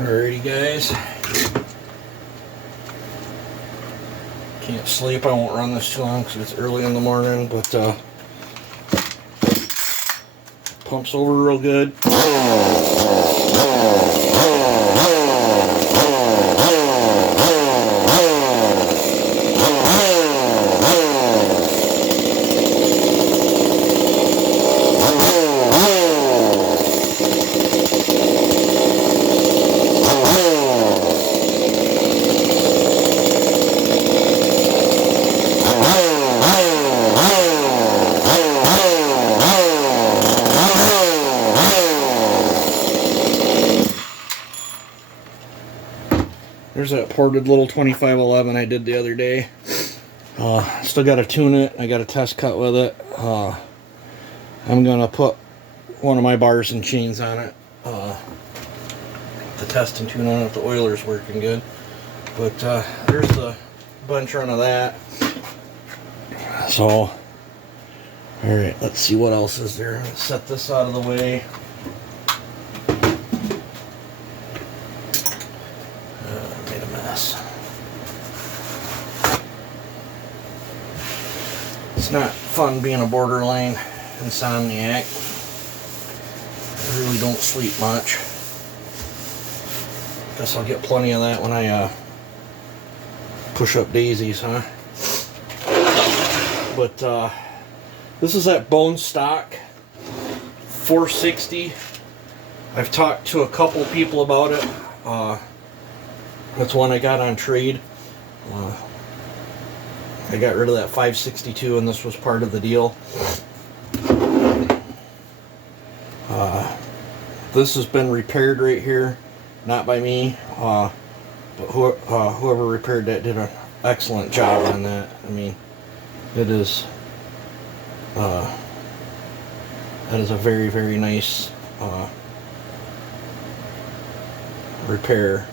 Alrighty guys, can't sleep. I won't run this too long because it's early in the morning, but pumps over real good. There's that ported little 2511 I did the other day. Still got to tune it. I got a test cut with it. I'm going to put one of my bars and chains on it. The test and tune on it. The oiler's working good. But there's the bunch run of that. So, alright, let's see what else is there. Let's set this out of the way. Made a mess. It's not fun being a borderline insomniac. I really don't sleep much. Guess I'll get plenty of that when I push up daisies, huh? But this is that bone stock 460. I've talked to a couple people about it. That's one I got on trade. I got rid of that 562 and this was part of the deal. This has been repaired right here, not by me, but whoever repaired that did an excellent job on that. I mean, it is that is a very, very nice repair.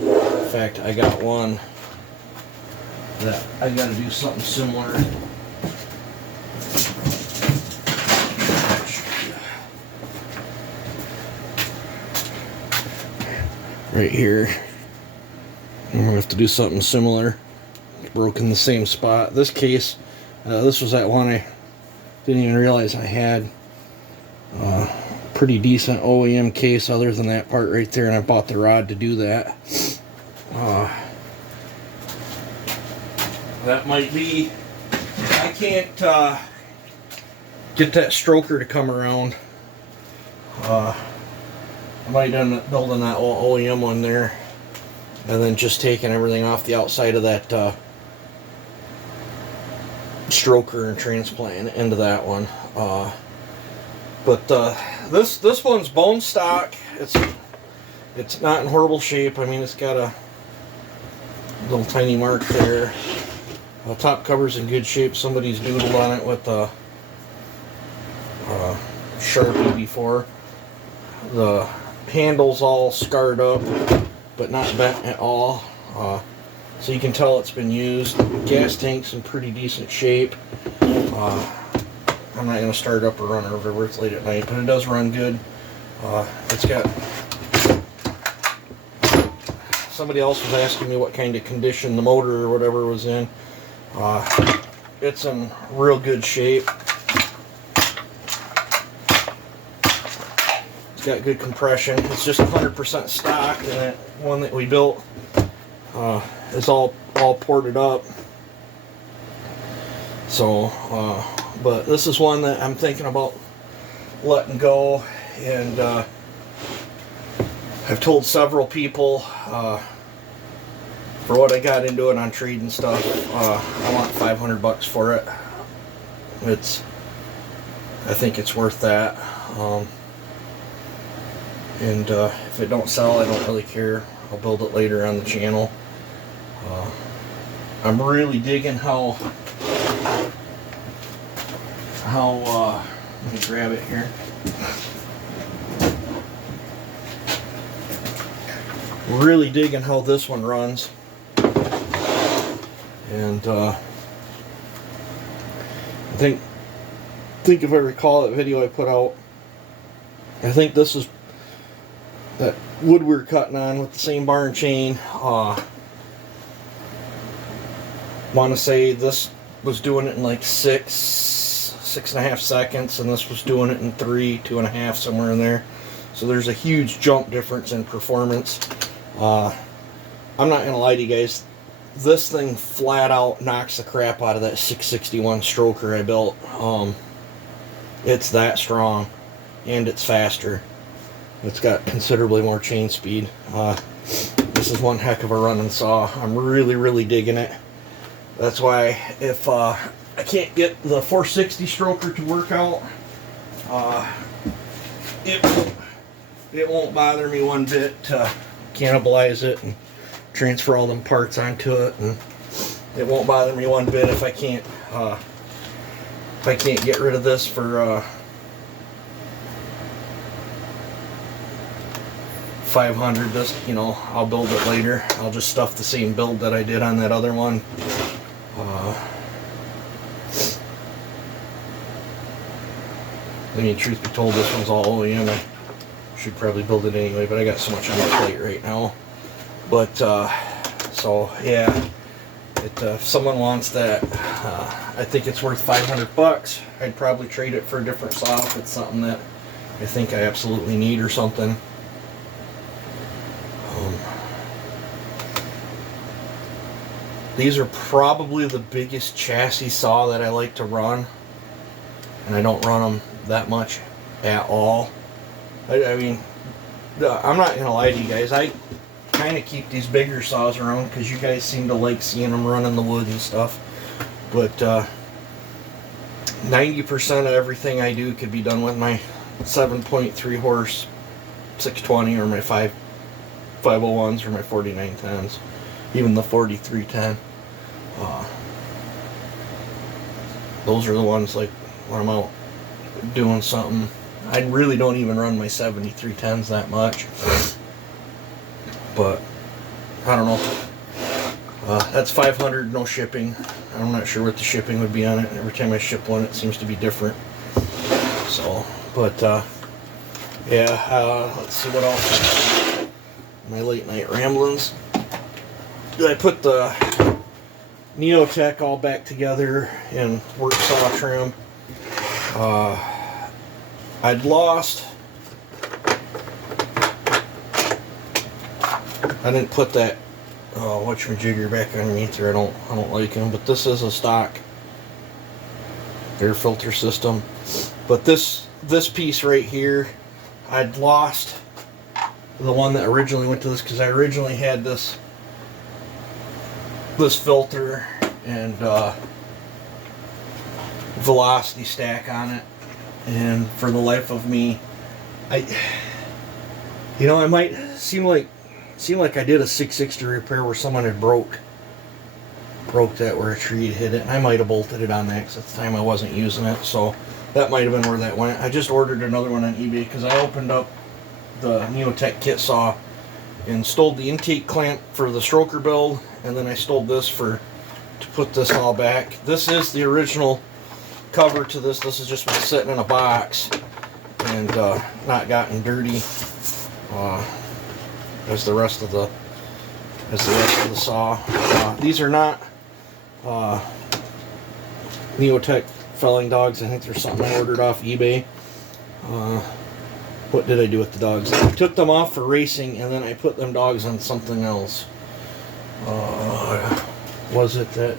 In fact, I got one that I got to do something similar. Right here. I'm going to have to do something similar. It's broken the same spot. This case, this was that one I didn't even realize I had. Pretty decent OEM case other than that part right there, and I bought the rod to do that. That might be, I can't get that stroker to come around. I might end up building that OEM one there and then just taking everything off the outside of that stroker and transplanting it into that one. But this one's bone stock. It's not in horrible shape. I mean, it's got a little tiny mark there. The top cover's in good shape. Somebody's doodled on it with a Sharpie before. The handle's all scarred up, but not bent at all. So you can tell it's been used. Gas tank's in pretty decent shape. I'm not going to start up or run or whatever. It's late at night, but it does run good. It's got... Somebody else was asking me what kind of condition the motor or whatever was in. It's in real good shape. It's got good compression. It's just 100% stock, and that one that we built is all ported up. So, but this is one that I'm thinking about letting go, and I've told several people for what I got into it on trade and stuff. I want $500 for it. I think it's worth that. And if it don't sell, I don't really care. I'll build it later on the channel. I'm really digging how let me grab it here. Really digging how this one runs. And I think if I recall that video I put out, I think this is that wood we were cutting on with the same bar and chain. Want to say this was doing it in like 6.5 seconds, and this was doing it in 2.5, somewhere in there. So there's a huge jump difference in performance. I'm not gonna lie to you guys, this thing flat out knocks the crap out of that 661 stroker I built. It's that strong, and it's faster. It's got considerably more chain speed. This is one heck of a running saw. I'm really digging it. That's why if I can't get the 460 stroker to work out, it won't bother me one bit to cannibalize it and transfer all them parts onto it, and it won't bother me one bit if I can't get rid of this for 500. Just, you know, I'll build it later. I'll just stuff the same build that I did on that other one. I mean, truth be told, this one's all OEM. I should probably build it anyway, but I got so much on my plate right now. But so yeah, if someone wants that, I think it's worth $500. I'd probably trade it for a different saw if it's something that I think I absolutely need or something. These are probably the biggest chassis saw that I like to run, and I don't run them that much at all. I mean, I'm not gonna lie to you guys, I kind of keep these bigger saws around because you guys seem to like seeing them run in the wood and stuff, but 90% of everything I do could be done with my 7.3 horse 620 or my 501s or my 4910s, even the 4310. Those are the ones, like when I'm out doing something. I really don't even run my 7310s that much, but I don't know. That's 500, no shipping. I'm not sure what the shipping would be on it. Every time I ship one, it seems to be different. So, but yeah, let's see what else. My late night ramblings. I put the Neotech all back together in work saw trim. I'd lost. I didn't put that whatchamajigger back underneath there. I don't like him, but this is a stock air filter system. But this piece right here, I'd lost the one that originally went to this, because I originally had this filter and velocity stack on it, and for the life of me, I might seem like I did a 660 repair where someone had broke that where a tree had hit it, and I might have bolted it on that because at the time I wasn't using it, so that might have been where that went. I just ordered another one on eBay because I opened up the Neotech kit saw and stole the intake clamp for the stroker build, and then I stole this to put this all back. This is the original cover to this. This has just been sitting in a box and not gotten dirty as the rest of the saw. These are not Neotech felling dogs. I think there's something I ordered off eBay. What did I do with the dogs? I took them off for racing, and then I put them dogs on something else. Was it that?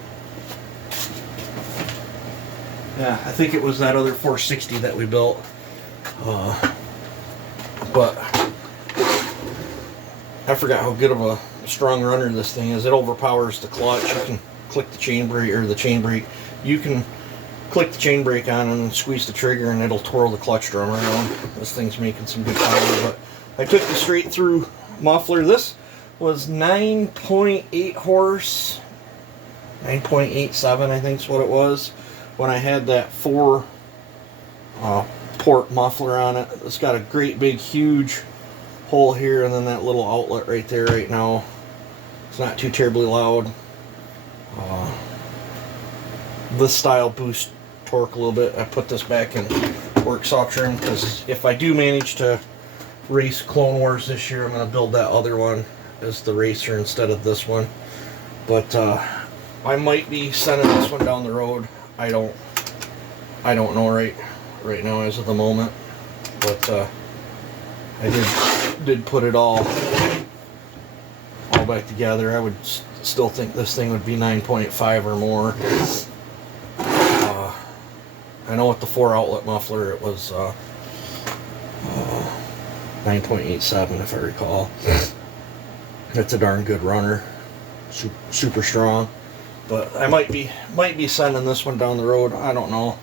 Yeah, I think it was that other 460 that we built. But I forgot how good of a strong runner this thing is. It overpowers the clutch. You can click the chain brake, or the chain brake. You can click the chain brake on and squeeze the trigger, and it'll twirl the clutch drum around. This thing's making some good power. But I took the straight through muffler. This was 9.8 horse, 9.87 I think is what it was, when I had that 4 port muffler on it. It's got a great big huge hole here, and then that little outlet right there right now. It's not too terribly loud. This style boosts torque a little bit. I put this back in work saw trim because if I do manage to race Clone Wars this year. I'm going to build that other one as the racer instead of this one. But I might be sending this one down the road. I don't know right now as of the moment. But I did put it all back together. I would still think this thing would be 9.5 or more. I know with the 4 outlet muffler it was 9.87 if I recall. That's a darn good runner. Super strong. But I might be sending this one down the road. I don't know.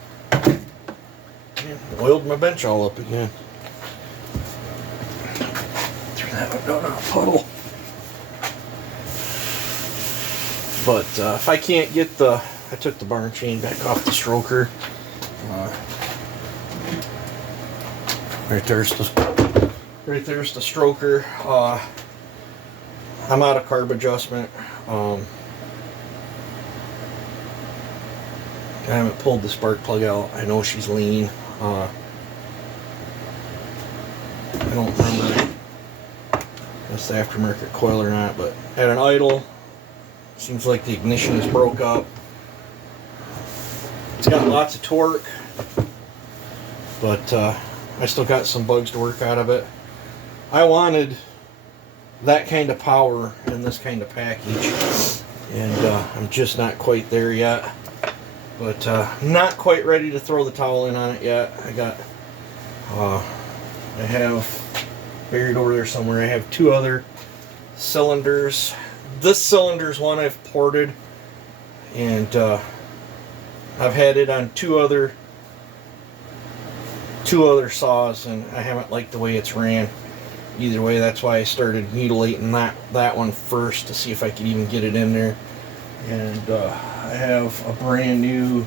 Oiled my bench all up again. Threw that one down a puddle. But if I can't get I took the barn chain back off the stroker. Right there's the stroker. I'm out of carb adjustment. I haven't pulled the spark plug out. I know she's lean. I don't remember if that's the aftermarket coil or not, but at an idle, seems like the ignition is broke up. It's got lots of torque, but I still got some bugs to work out of it. I wanted that kind of power in this kind of package, and I'm just not quite there yet. But not quite ready to throw the towel in on it yet. I have buried over there somewhere. I have 2 other cylinders. This cylinder's one I've ported, and I've had it on two other saws, and I haven't liked the way it's ran. Either way, that's why I started mutilating that one first to see if I could even get it in there. And I have a brand new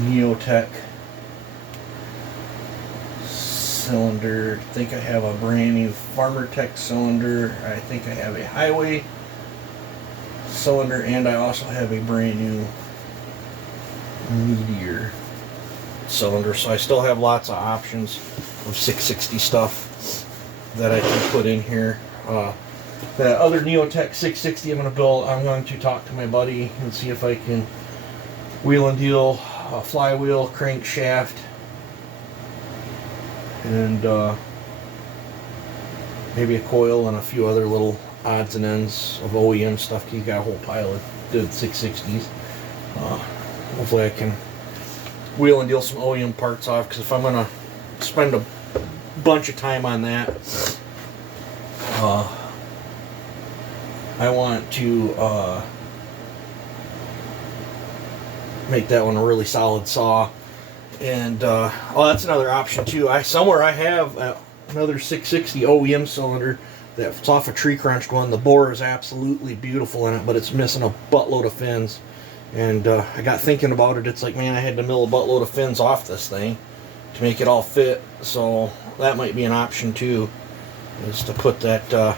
Neotech cylinder. I think I have a brand new Farmer Tech cylinder. I think I have a Highway cylinder, and I also have a brand new Meteor cylinder. So I still have lots of options of 660 stuff that I can put in here. The other Neotech 660 I'm going to talk to my buddy and see if I can wheel and deal a flywheel, crankshaft, and maybe a coil and a few other little odds and ends of OEM stuff. He's got a whole pile of good 660s. Hopefully I can wheel and deal some OEM parts off, because if I'm going to spend a bunch of time on that, I want to make that one a really solid saw. And that's another option too. Somewhere I have another 660 OEM cylinder that's off a tree crunched one. The bore is absolutely beautiful in it, but it's missing a buttload of fins. And I got thinking about it. It's like, man, I had to mill a buttload of fins off this thing to make it all fit. So that might be an option too, is to put that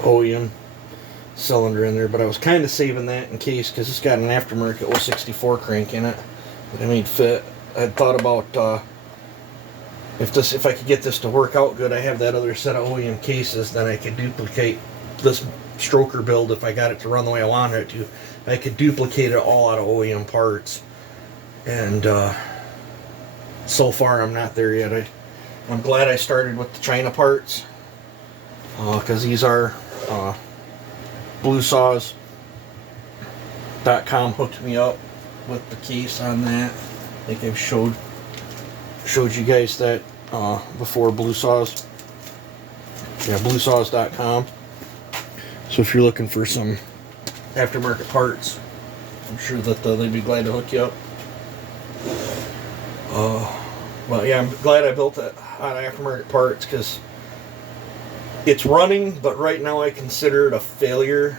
OEM cylinder in there. But I was kind of saving that in case, because it's got an aftermarket 064 crank in it that I made fit. I thought about if I could get this to work out good, I have that other set of OEM cases, then I could duplicate this stroker build. If I got it to run the way I wanted it to, I could duplicate it all out of OEM parts. And so far I'm not there yet. I'm glad I started with the China parts, because these are BlueSaws.com hooked me up with the case on that. I think I've showed you guys that before. BlueSaws, yeah, BlueSaws.com. So if you're looking for some aftermarket parts, I'm sure that they'd be glad to hook you up. Well, yeah, I'm glad I built that out of aftermarket parts, because it's running, but right now I consider it a failure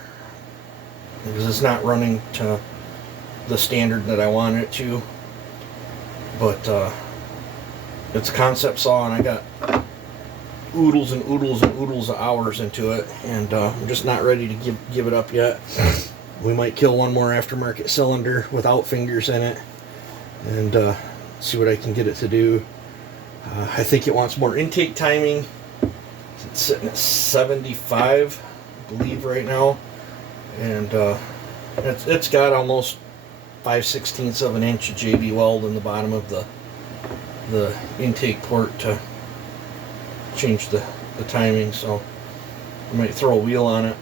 because it's not running to the standard that I want it to. But it's a concept saw, and I got oodles and oodles and oodles of hours into it, and I'm just not ready to give it up yet. We might kill one more aftermarket cylinder without fingers in it, and see what I can get it to do. I think it wants more intake timing. It's sitting at 75, I believe, right now. And it's got almost 5/16 of an inch of JB weld in the bottom of the intake port to change the timing. So I might throw a wheel on it,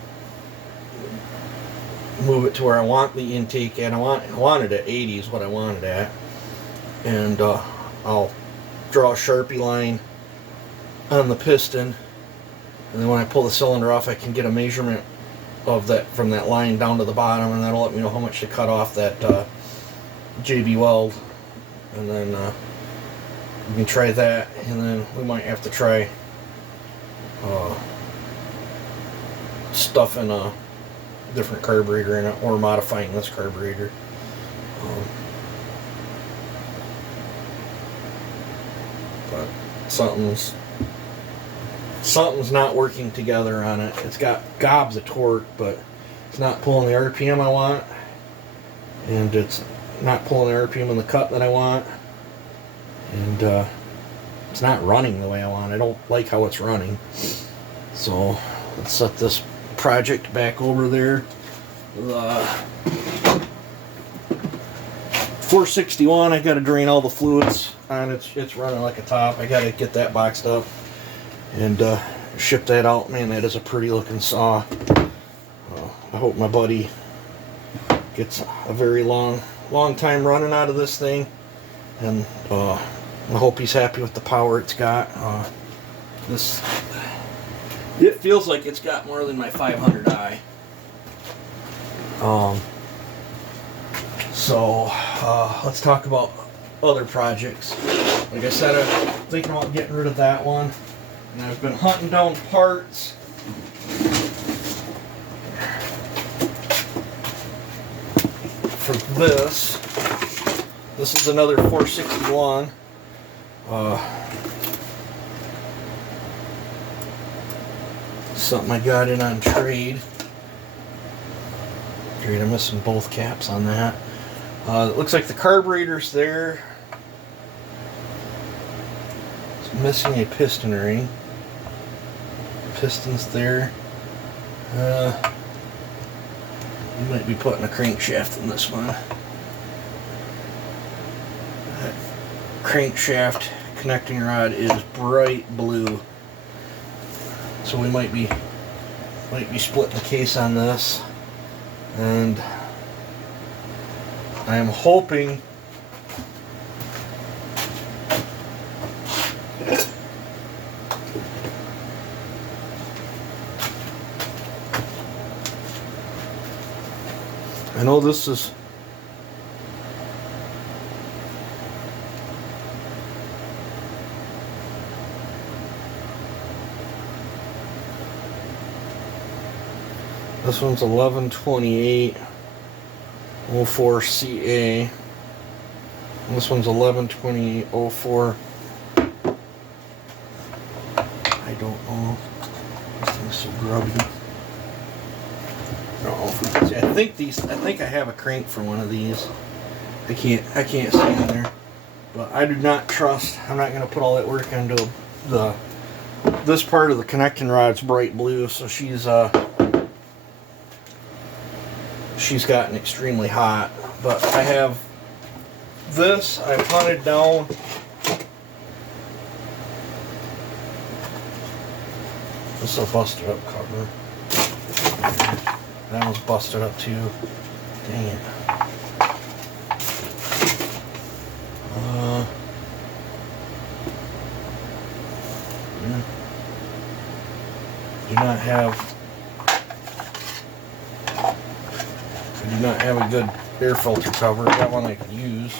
move it to where I want the intake, and I want it at 80 is what I want it at. And I'll draw a Sharpie line on the piston, and then when I pull the cylinder off, I can get a measurement of that from that line down to the bottom, and that'll let me know how much to cut off that JB weld. And then we can try that, and then we might have to try stuffing a different carburetor in it, or modifying this carburetor. But something's not working together on it. It's got gobs of torque, but it's not pulling the RPM I want, and it's not pulling the RPM in the cut that I want, and it's not running the way I want. I don't like how it's running. So let's set this project back over there. The 461, I got to drain all the fluids on it. It's running like a top. I got to get that boxed up and ship that out. Man, that is a pretty looking saw. I hope my buddy gets a very long time running out of this thing, and I hope he's happy with the power it's got. It feels like it's got more than my 500i. So let's talk about other projects. Like I said, I'm thinking about getting rid of that one, and I've been hunting down parts for this. This is another 461. Something I got in on trade. Great, I'm missing both caps on that. It looks like the carburetor's there. It's missing a piston ring. Piston's there. You might be putting a crankshaft in this one. That crankshaft connecting rod is bright blue, so we might be splitting the case on this. And I am hoping I know this is this one's 112804CA. This one's 112804. I don't know. This thing's so grubby. I don't know if we can see. I think I have a crank for one of these. I can't see in there. But I do not trust. I'm not going to put all that work into this part of the connecting rod's bright blue, so she's gotten extremely hot. But I have this. I've hunted down this is a busted up cover. That one's busted up too. Dang it. I do not have a good air filter cover. I got one I could use,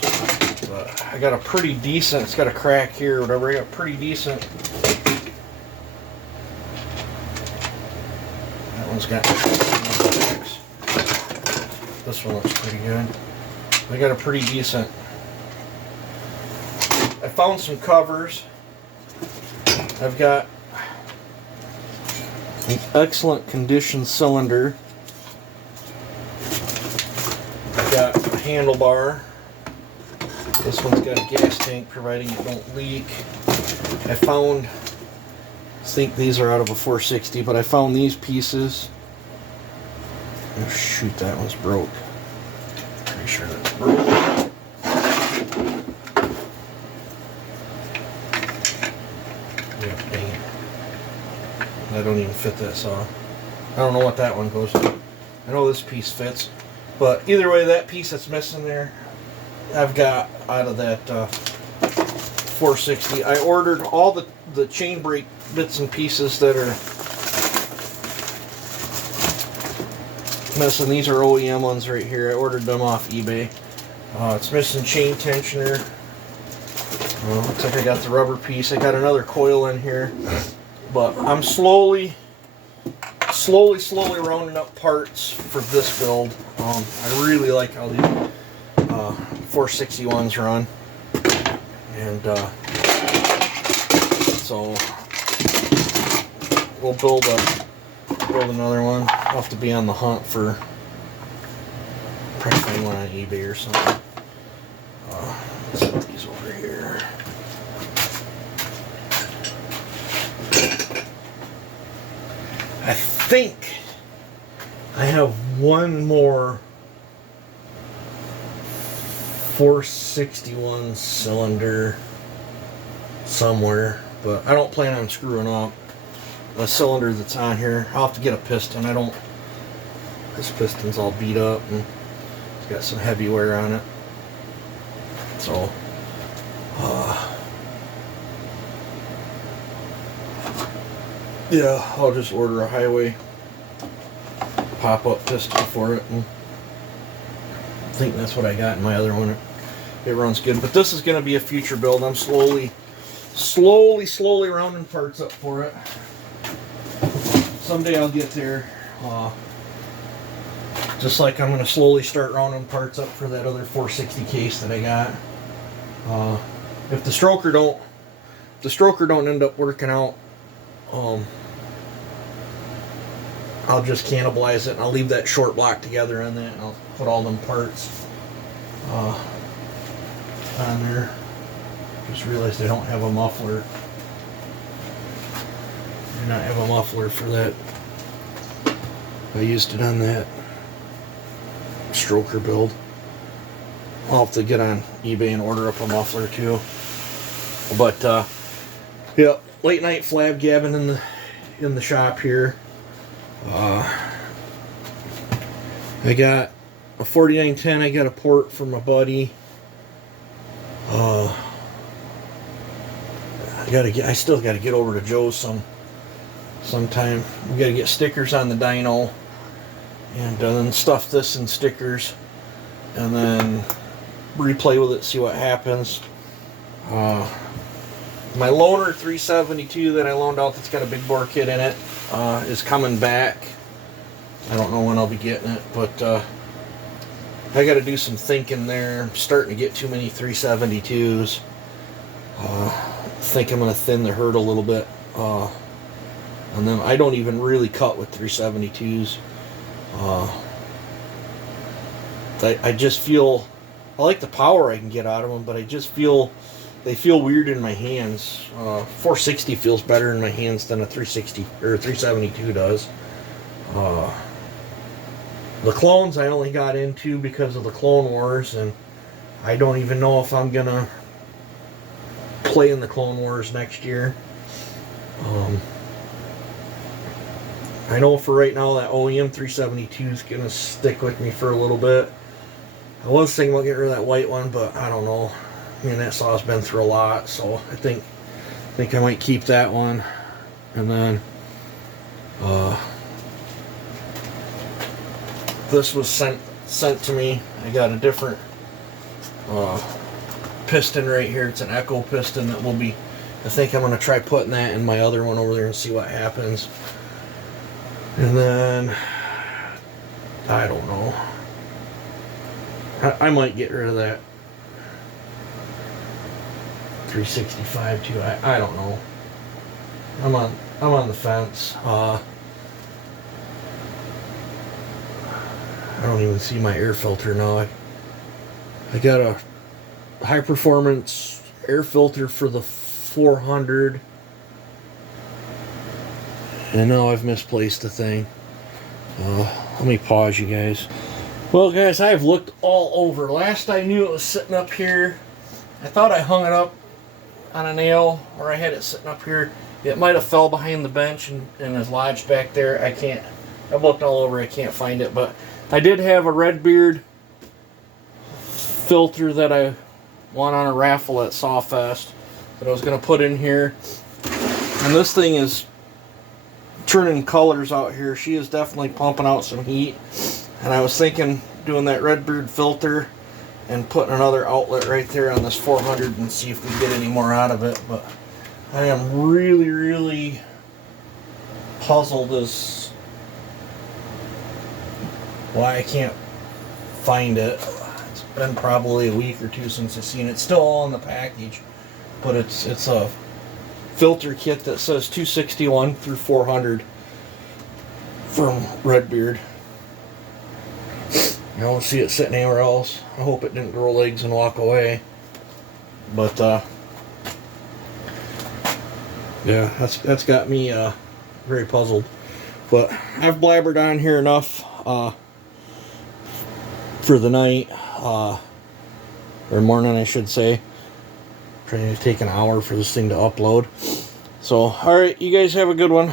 but I got a pretty decent, it's got a crack here or whatever, I got pretty decent. That one's got cracks. This one looks pretty good. I got a pretty decent. I found some covers. I've got an excellent condition cylinder. I've got a handlebar. This one's got a gas tank, providing it don't leak. I found, I think these are out of a 460, but I found these pieces. Oh shoot, that one's broke. Pretty sure that's broke. Yeah, dang it. I don't even fit that saw. I don't know what that one goes to. I know this piece fits. But either way, that piece that's missing there, I've got out of that 460. I ordered all the chain brake bits and pieces that are missing. These are OEM ones right here. I ordered them off eBay. It's missing chain tensioner. Looks like I got the rubber piece. I got another coil in here. But I'm slowly rounding up parts for this build. I really like how these 461s run, and so we'll build another one. I'll have to be on the hunt for probably find one on eBay or something. Let's put these over here. I think I have one more 461 cylinder somewhere, but I don't plan on screwing up a cylinder that's on here. I'll have to get a piston. This piston's all beat up and it's got some heavy wear on it. So, yeah, I'll just order a highway pop-up piston for it, and I think that's what I got in my other one. It runs good, but this is going to be a future build. I'm slowly rounding parts up for it. Someday I'll get there. Just like I'm going to slowly start rounding parts up for that other 460 case that I got. If the stroker don't end up working out, I'll just cannibalize it and I'll leave that short block together in that, and I'll put all them parts on there. Just realized I don't have a muffler. I do not have a muffler for that. I used it on that stroker build. I'll have to get on eBay and order up a muffler too. But yeah, late night flab gabbing in the shop here. I got a 4910. I got a port from a buddy. I still gotta get over to Joe's sometime. We gotta get stickers on the dyno, and then stuff this in stickers, and then replay with it, see what happens. My loaner 372 that I loaned out, that's got a big bore kit in it, is coming back. I don't know when I'll be getting it, but I got to do some thinking there. I'm starting to get too many 372s. I think I'm going to thin the herd a little bit. And then I don't even really cut with 372s. I just feel, I like the power I can get out of them, but I just feel they feel weird in my hands. 460 feels better in my hands than a 360 or 372 does. The clones I only got into because of the Clone Wars, and I don't even know if I'm gonna play in the Clone Wars next year. I know for right now that OEM 372 is gonna stick with me for a little bit. I was thinking about getting rid of that white one, but I don't know. I mean, that saw's been through a lot, so I think I might keep that one. And then this was sent to me. I got a different piston right here. It's an Echo piston that will be, I think I'm going to try putting that in my other one over there and see what happens. And then I don't know, I might get rid of that 365 too. I don't know. I'm on the fence. I don't even see my air filter now. I got a high performance air filter for the 400. And now I've misplaced the thing. Let me pause you guys. Well guys, I've looked all over. Last I knew it was sitting up here. I thought I hung it up on a nail, or I had it sitting up here. It might have fell behind the bench and is lodged back there. I've looked all over, I can't find it, but I did have a Redbeard filter that I won on a raffle at Sawfest that I was going to put in here. And this thing is turning colors out here. She is definitely pumping out some heat. And I was thinking doing that Redbeard filter and putting another outlet right there on this 400 and see if we get any more out of it. But I am really, really puzzled as why I can't find it. It's been probably a week or two since I've seen it. It's still all in the package, but it's a filter kit that says 261 through 400 from Redbeard. I don't see it sitting anywhere else. I hope it didn't grow legs and walk away. But yeah, that's got me very puzzled. But I've blabbered on here enough for the night, or morning I should say. Trying to take an hour for this thing to upload. So alright, you guys have a good one.